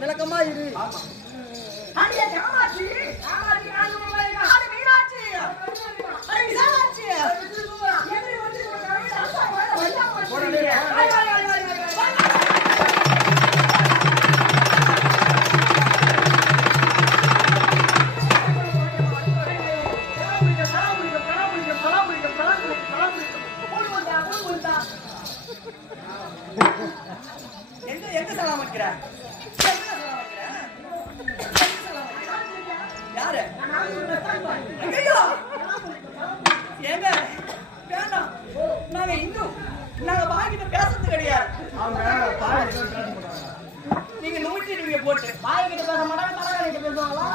விளக்கமா இரு. எங்க சலாம் வைக்கிற? யாரு? ஐயோ ஏங்க வேண்டாம், நாங்க இந்து, நாங்க வாங்கிட்டு பேசுறது கிடையாது. நீங்க நூற்றி போட்டு வாய்கிட்ட பேச மாட்டாங்க, தலைவர்கிட்ட பேசுவாங்களா?